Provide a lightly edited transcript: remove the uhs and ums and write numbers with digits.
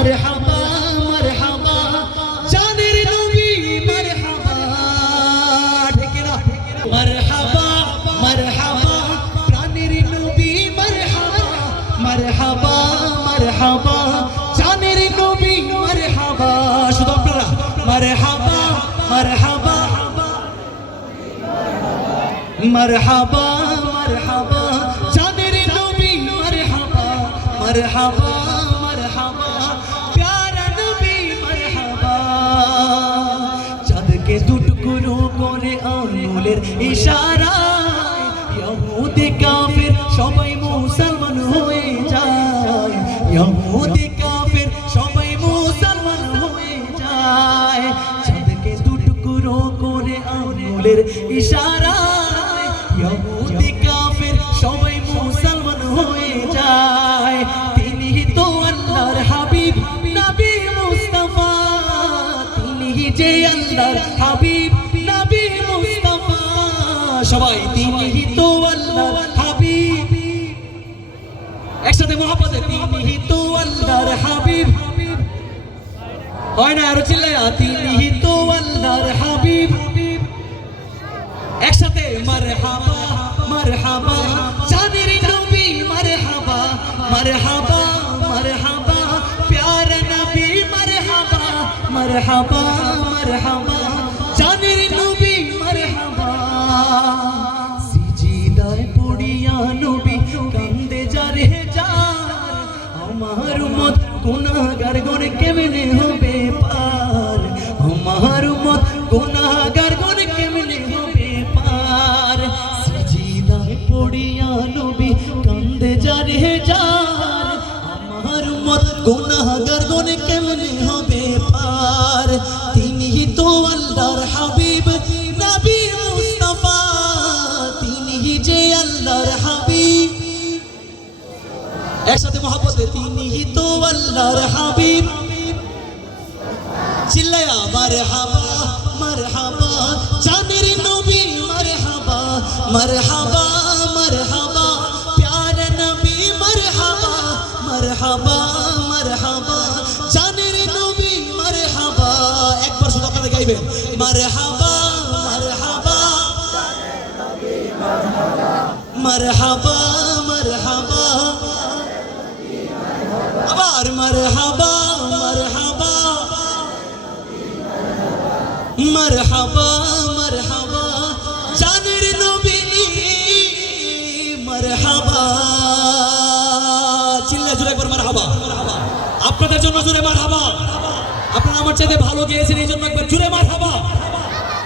মারহাবা মারহাবা জানের নবী মারহাবা ঠিক না মারহাবা মারহাবা প্রাণের নবী মারহাবা মারহাবা মারহাবা জানের নবী মারহাবা শুধু আপনারা মারহাবা মারহাবা মারহাবা মারহাবা জানের নবী মারহাবা মারহাবা মারহাবা প্যারা নবী মারহাবা চাঁদকে দুটুকরো করে আঙুলের ইশারায় ইহুদি কাফের সবাই মুসলমান হয়ে যায় ইহুদি কাফের সবাই মুসলমান হয়ে যায় চাঁদকে দুটুকরো করে আঙুলের ইশারায় ইহুদি কাফের সবাই মুসলমান হয়ে যায় তিনি তো আল্লাহর হাবিব নবী মুস্তাফা তিনি যে আল্লাহর হাবিব নবী মুস্তাফা সবাই তিনি তো আল্লাহর হাবিব একসাথে মোহাম্মদে তিনি তো আল্লাহর হাবিব হয় না আরো চিল্লায়া তিনি তো আল্লাহর হাবিব একসাথে মারহাবা মারহাবা জানের নবী মারহাবা মারহাবা মারহাবা প্যারা নবী মারহাবা মারহাবা মারহাবা জানের নবী মারহাবা সিজদায় পড়িয়া নবী কান্দে যারে যার আমার উম্মত গুনাহগার গণ কেমনে হবে পার আমার উম্মত গুনাহগার গণ কেমনে হবে পার সিজদায় পড়িয়া নবী কান্দে যারে যার আমার উম্মত গুনাহগার গণ কেমনে হবে পার তিনি তো আল্লাহর হাবিব নবী মুস্তাফা তিনি যে আল্লাহর হাবিব একসাথে মোহাম্মদে তিনি তো আল্লাহর হাবিব চিল্লায়া মারহাবা মারহাবা জানের নবী মারহাবা মারহাবা মারহাবা প্যারা নবী মারহাবা মারহাবা মারহাবা জানের নবী মারহাবা একবার শুধু আপনারা গাইবেন মারহাবা মারহাবা মারহাবা মারহাবা আবার মারহাবা মারহাবা মারহাবা মারহাবা জানের নবী মারহাবা চিল্লা জোরে একবার মারহাবা আপনাদের জন্য জোরে মারহাবা আপনারা আমার চাইতে ভালো গেয়েছেন এই জন্য একবার জোরে মারহাবা।